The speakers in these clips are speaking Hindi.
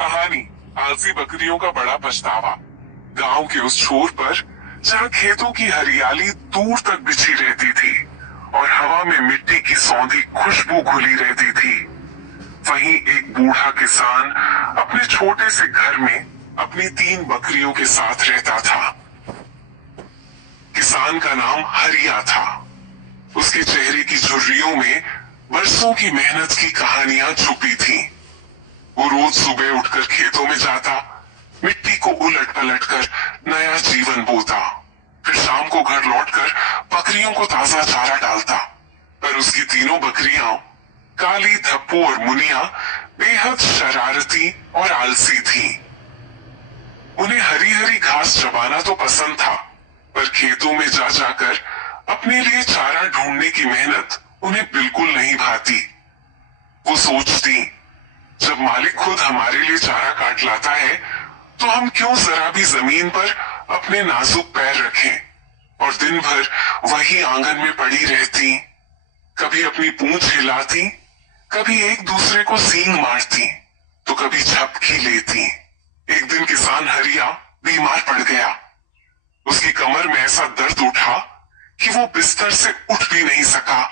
कहानी आलसी बकरियों का बड़ा पछतावा। गांव के उस छोर पर जहां खेतों की हरियाली दूर तक बिछी रहती थी और हवा में मिट्टी की सौंधी खुशबू घुली रहती थी, वहीं एक बूढ़ा किसान अपने छोटे से घर में अपनी 3 बकरियों के साथ रहता था। किसान का नाम हरिया था। उसके चेहरे की झुर्रियों में बरसों की मेहनत की कहानियां छुपी थीं। वो रोज सुबह उठकर खेतों में जाता, मिट्टी को उलट पलट कर नया जीवन बोता, फिर शाम को घर लौटकर बकरियों को ताजा चारा डालता। पर उसकी 3 बकरियां काली, धप्पू और मुनिया बेहद शरारती और आलसी थीं। उन्हें हरी हरी घास चबाना तो पसंद था, पर खेतों में जा जाकर अपने लिए चारा ढूंढने की मेहनत उन्हें बिल्कुल नहीं भाती। वो सोचती, जब मालिक खुद हमारे लिए चारा काट लाता है तो हम क्यों जरा भी जमीन पर अपने नाजुक पैर रखें और दिन भर वही आंगन में पड़ी रहती। कभी अपनी पूंछ हिलाती, कभी एक दूसरे को सींग मारती, तो कभी झपकी लेती। एक दिन किसान हरिया बीमार पड़ गया। उसकी कमर में ऐसा दर्द उठा कि वो बिस्तर से उठ भी नहीं सका।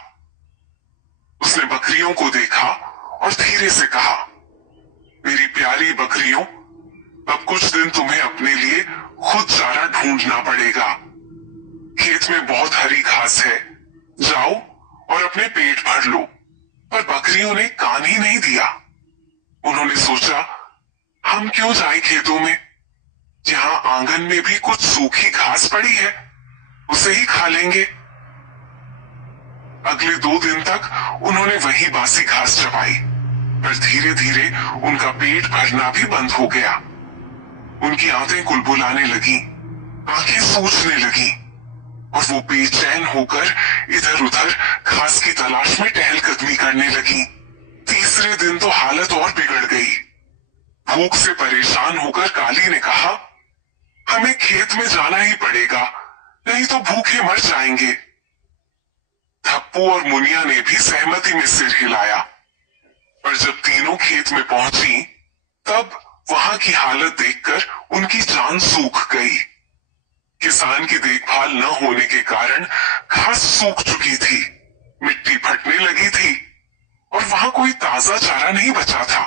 उसने बकरियों को देखा और धीरे से कहा, मेरी प्यारी बकरियों, अब कुछ दिन तुम्हें अपने लिए खुद चारा ढूंढना पड़ेगा। खेत में बहुत हरी घास है, जाओ और अपने पेट भर लो। पर बकरियों ने कान ही नहीं दिया। उन्होंने सोचा, हम क्यों जाएं खेतों में, जहां आंगन में भी कुछ सूखी घास पड़ी है, उसे ही खा लेंगे। अगले 2 दिन तक उन्होंने वही बासी घास चबाई, पर धीरे धीरे उनका पेट भरना भी बंद हो गया। उनकी आंखें कुलबुलाने लगी, आंखें सूजने लगी और वो बेचैन होकर इधर उधर घास की तलाश में टहलकदमी करने लगी। तीसरे दिन तो हालत और बिगड़ गई। भूख से परेशान होकर काली ने कहा, हमें खेत में जाना ही पड़ेगा, नहीं तो भूखे मर जाएंगे। धप्पू और मुनिया ने भी सहमति में सिर हिलाया। पर जब तीनों खेत में पहुंची, तब वहां की हालत देखकर उनकी जान सूख गई। किसान की देखभाल न होने के कारण घास सूख चुकी थी, मिट्टी फटने लगी थी और वहां कोई ताजा चारा नहीं बचा था।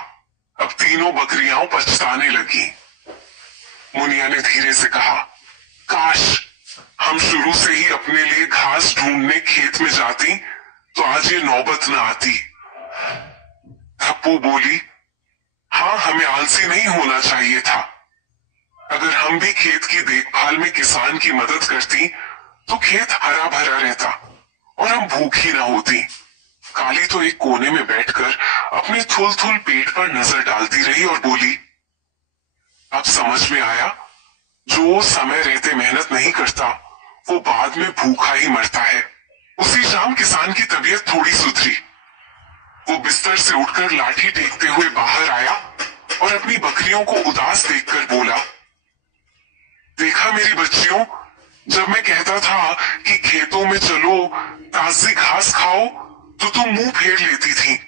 अब तीनों बकरियां पछताने लगी। मुनिया ने धीरे से कहा, काश हम शुरू से ही अपने लिए घास ढूंढने खेत में जाती तो आज ये नौबत न आती। धप्पू बोली, हाँ, हमें आलसी नहीं होना चाहिए था। अगर हम भी खेत की देखभाल में किसान की मदद करती तो खेत हरा भरा रहता और हम भूखी ना होती। काली तो एक कोने में बैठकर अपने थुल-थुल पेट पर नजर डालती रही और बोली, अब समझ में आया, जो समय रहते मेहनत नहीं करता वो बाद में भूखा ही मरता है। उसी शाम किसान की तबीयत थोड़ी सुधरी। वो बिस्तर से उठकर लाठी टेकते हुए बाहर आया और अपनी बकरियों को उदास देखकर बोला, देखा मेरी बच्चियों, जब मैं कहता था कि खेतों में चलो, ताजी घास खाओ, तो तुम मुंह फेर लेती थी।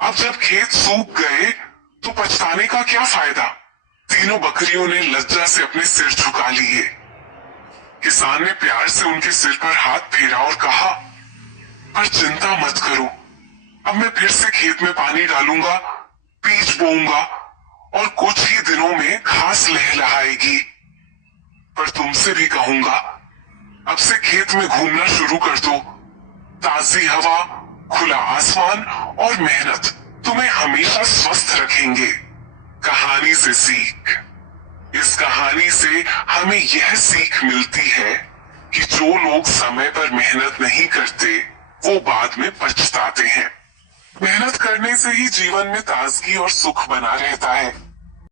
अब जब खेत सूख गए तो पछताने का क्या फायदा। तीनों बकरियों ने लज्जा से अपने सिर झुका लिए। किसान ने प्यार से उनके सिर पर हाथ फेरा और कहा, पर चिंता मत करो, अब मैं फिर से खेत में पानी डालूंगा, बीज बोऊंगा और कुछ ही दिनों में घास लहलहाएगी। पर तुमसे भी कहूंगा, अब से खेत में घूमना शुरू कर दो। ताजी हवा, खुला आसमान और मेहनत तुम्हें हमेशा स्वस्थ रखेंगे। कहानी से सीख। इस कहानी से हमें यह सीख मिलती है कि जो लोग समय पर मेहनत नहीं करते वो बाद में पछताते हैं। मेहनत करने से ही जीवन में ताजगी और सुख बना रहता है।